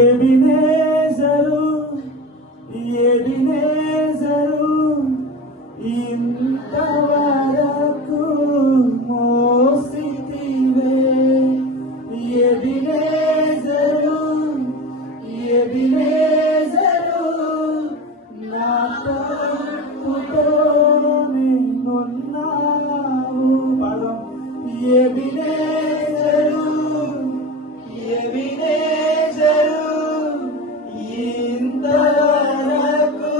Ebenezer Ebenezer ఇంతవరకు మోసితివే Ebenezer Ebenezer నా తప్పుతో నిన్నున్నావు పదం ఎబినేజరు ఎబినేజరు ఇంతవరకు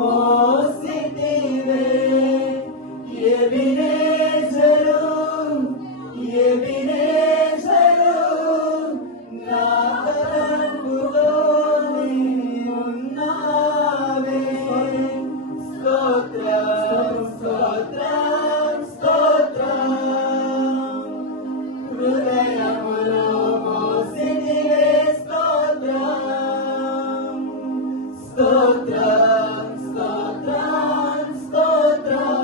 మోసితివే ఎబినేజరు ఎబినేజరు నా తప్పుతో నీవున్నావే స్తోత్రం స్తోత్రం స్తోత్రం హృదయములో మోసితివే స్తోత్రం స్తోత్రం స్తోత్రం స్తోత్రం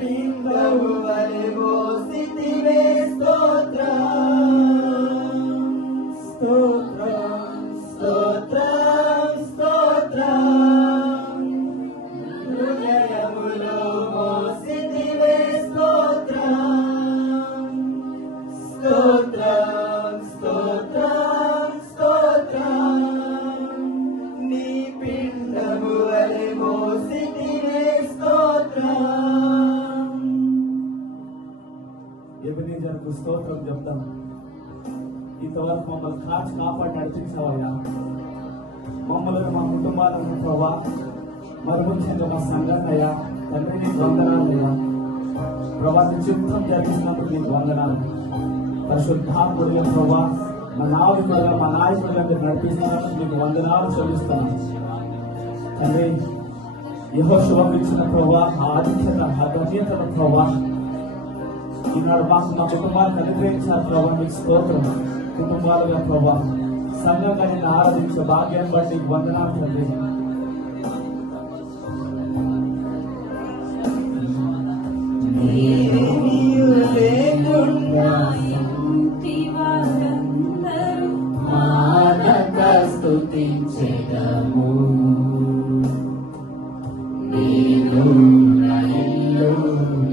లింగము వలె మోసితివే స్తోత్రం స్తోత్రం స్తోత్రం స్తోత్రం హృదయములో మోసితివే స్తోత్రం స్తోత్రం స్తోత్రం స్తోత్రం నీ పిండము వలె మోసితివే స్తోత్రం. ఎబినేజరుకు స్తోత్రం చెప్తాం. ఇంతవరకు మమ్మల్ని కాచి కాపాడి నడిపించావయ్యా. మమ్మల్ని మా కుటుంబాలను ప్రభా మరుగుంచిన మా సంఘటనయ్యా తండ్రి నీకు వందనాలయ్యా. ప్రభా నీ చిత్తం జరిగిస్తున్నప్పుడు నీకు వందనాలు. పరిశుద్ధాత్ముడిగా ప్రభా మా నాయకులుగా మా నాయకులుగా మీరు నడిపిస్తున్నప్పుడు నీకు వందనాలు చెల్లిస్తున్నాను తండ్రి. యెహోషువకు ఇచ్చిన ప్రభా ఆ ఆధిక్యత ఆ ధన్యతను ప్రభా ఈనాడు మాకు మా కుటుంబాన్ని అనుగ్రహించారు ప్రభా. మీకు స్తోత్రం. కుటుంబాలుగా ప్రభా సంఘంగా నిన్ను ఆరాధించే భాగ్యం బట్టి నీకు వందనాలు తండ్రి. స్తుతించెదము నీలో నైలో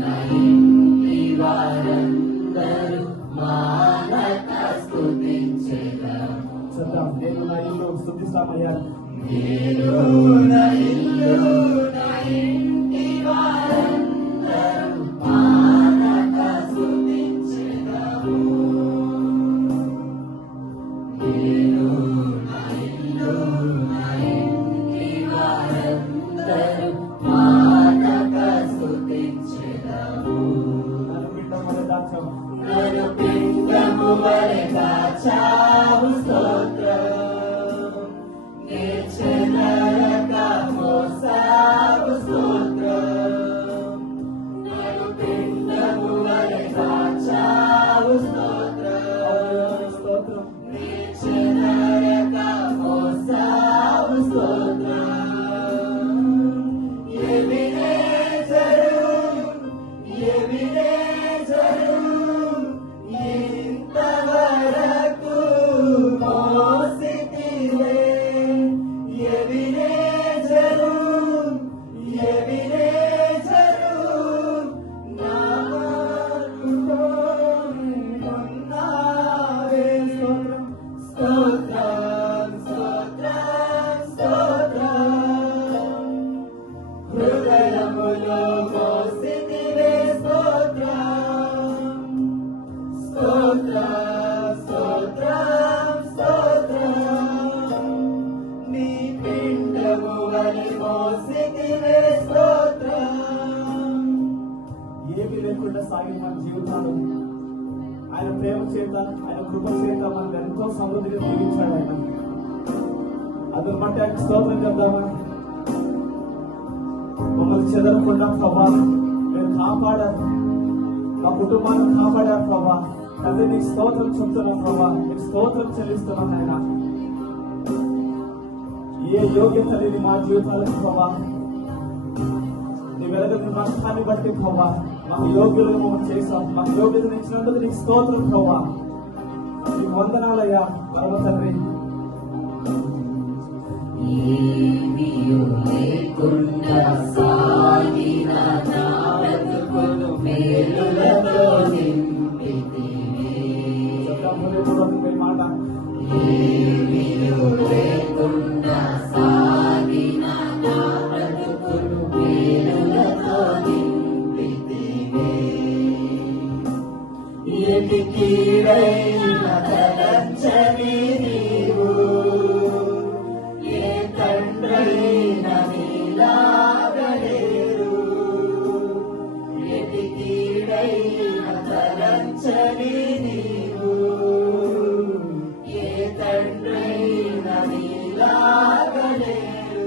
నైంటి వారందరూ మానక స్తుతించెదము. చెప్తాం. నేను నా ఇల్లు స్తుతిస్తామయ్యా. నీలో నైలో నైంటి వారందరూ మానక స్తుతించెదము. నీలో నైలో నైంటి వారందరూ మానక స్తుతించెదము. నన్ను పిండము వలె దాచావు స్తోత్రం. నిశ్చలక మోసావు స్తోత్రం. నన్ను పిండము వలె దాచావు స్తోత్రం. నిశ్చలక మోసావు స్తోత్రం. ఎబినేజరు ఎబినేజరు ఇంతవరకు మోసితివే ఎబినేజరు ఎబినేజరు నా తప్పుతో నీవున్నావే స్తోత్రం స్తోత్రం స్తోత్రం హృదయములో మోసితివే స్తోత్రం స్తోత్రం స్తోత్రం స్తోత్రం నీ పిండము వలె మోసితివే స్తోత్రం. ఏమీ లేకుండా సాగిన మన జీవితాలు ఆయన ప్రేమ చేత ఆయన కృప చేత మనకు ఎంతో సమృద్ధిగా జీవించాడు ఆయన. అతను బట్టి ఆయన స్తోత్రం చెప్దామా. మమ్మల్ని చెదరకుండా ప్రభా మీరు కాపాడారు. మా కుటుంబాన్ని కాపాడారు ప్రభా. తండ్రి నీకు స్తోత్రం చెప్తున్నాం ప్రభా. నీకు స్తోత్రం చెల్లిస్తున్నాం ఆయన. ఏ యోగ్యత లేని మా జీవితాలకు ప్రభా నీ వెలగని నష్టాన్ని బట్టి ప్రభా మాకు యోగ్యులను చేశాం. మాకు యోగ్యతను ఇచ్చినందుకు నీకు స్తోత్రం ప్రభా. నీకు వందనాలయ్యా పరమ తండ్రి. ఏమీయు లేకుండా సాగిన నా బ్రతుకును మేలులతో నింపితివి. హృదయపూర్వకమైన మాట. ఏమీయు లేకుండా సాగిన నా బ్రతుకును మేలులతో నింపితివి. ఎటికి వైన తలంచని నీవు ఏ తండ్రైన నీలాగలేరు. ఎటికి వైన తలంచని నీవు ఏ తండ్రైన నీలాగలేరు.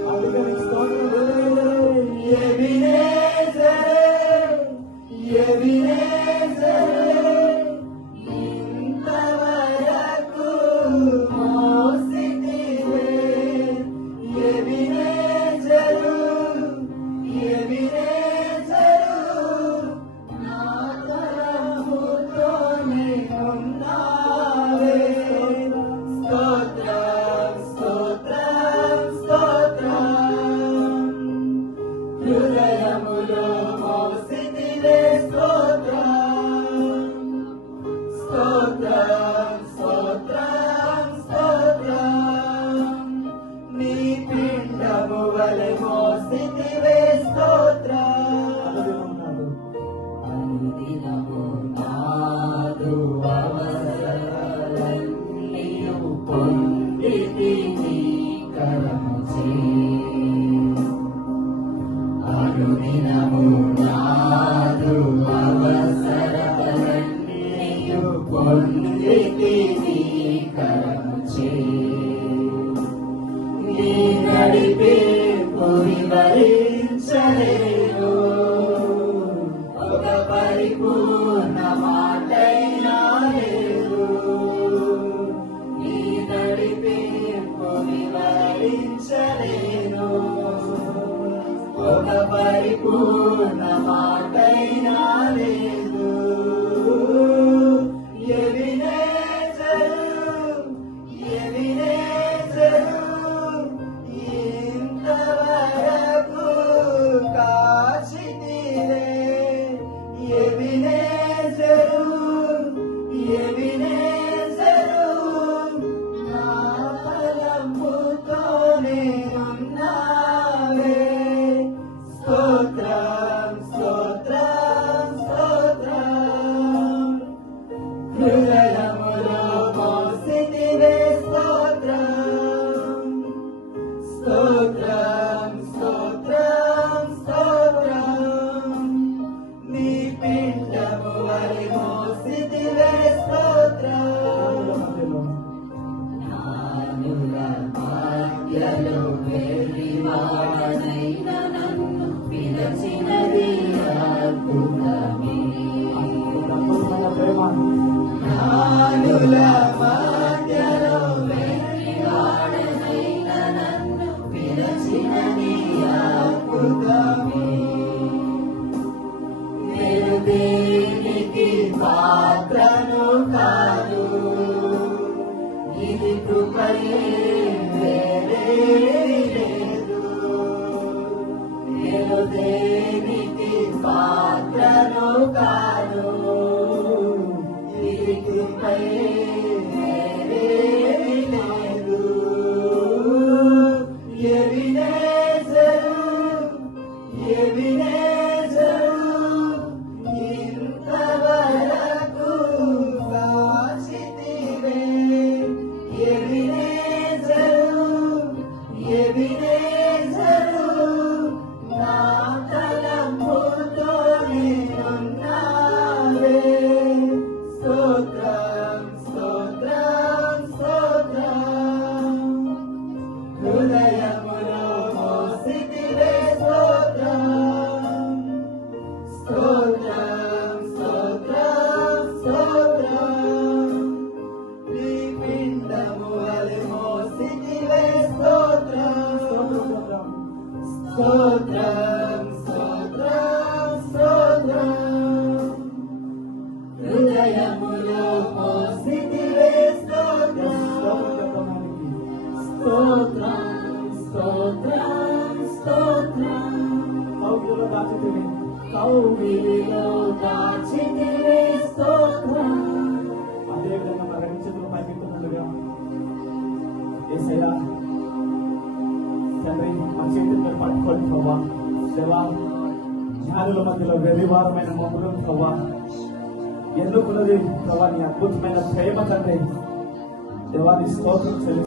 అందుకని స్తోత్రం. ఎబినేజరే, ఎబినేజరే, ఇంతవరకు మోసితివే. ఎబినేజరు, ఎబినేజరు, నా తలముతోనే ఉన్నావే. స్తోత్రం, స్తోత్రం, స్తోత్రం. హృదయములో మోసితివే. స్తోత్రం, స్తోత్రం, స్తోత్రం, స్తోత్రం. నీ పిండము వలె మోసితివే. స్తోత్రం. అనుదినము నాదు అవసరాలన్నీయు పొందితివి కరముచే. అనుదినము నాదు అవసరాలన్నీయు పొందితివి కరముచే. నీ నడిపింపు వివరించలేను. ఒక పరిపూర్ణ మాటైనా లేదు. నీ నడిపింపు వివరించలేను. ఒక పరిపూర్ణ మాటైనా లేదు. ఎబినేజరు, ఎబినేజరు, ఇంతవరకు కాచితివే. ఎబినేజరు, ఎబినేజరు, నా తలముతోనే ఉన్నావే. స్తోత్రం, స్తోత్రం, స్తోత్రం. హృదయములో మోసితివే. స్తోత్రం, స్తోత్రం, స్తోత్రం, స్తోత్రం. నీ పిండము వలె మోసితివే. స్తోత్రం. నానుల మధ్యలో వెర్రివాడనైన నన్ను పిలచినది అద్భుతమే. ప్రేమ. నానుల మధ్యలో వెర్రివాడనైన నన్ను పిలచినది అద్భుతమే. నేను దేనికి పాత్రను కాదు. ఇది కృపయే, వేరేది లేదు. నేను దేనికి పాత్రను కాదు. ఇది కృపయే, వేరేది లేదు. ఎబినేజరు, ఎబినేజరు, ఇంతవరకు కాచితివే. ఎబినేజరు, కౌగిలిలో దాచితివి. కౌగిలిలో దాచితివి స్తోత్రం. అదే విధంగా మన రెండు చేతులు పైకెత్తున్నట్టుగా యేసయ్యా తండ్రి మా చేతులు మీరు పట్టుకోండి ప్రభా. దేవా జ్ఞానుల మధ్యలో వెర్రివారమైన మమ్మల్ని ప్రభా ఎన్నుకున్నది ప్రభా నీ అద్భుతమైన ప్రేమ తండ్రి. దేవా నీ స్తోత్రం చెల్లి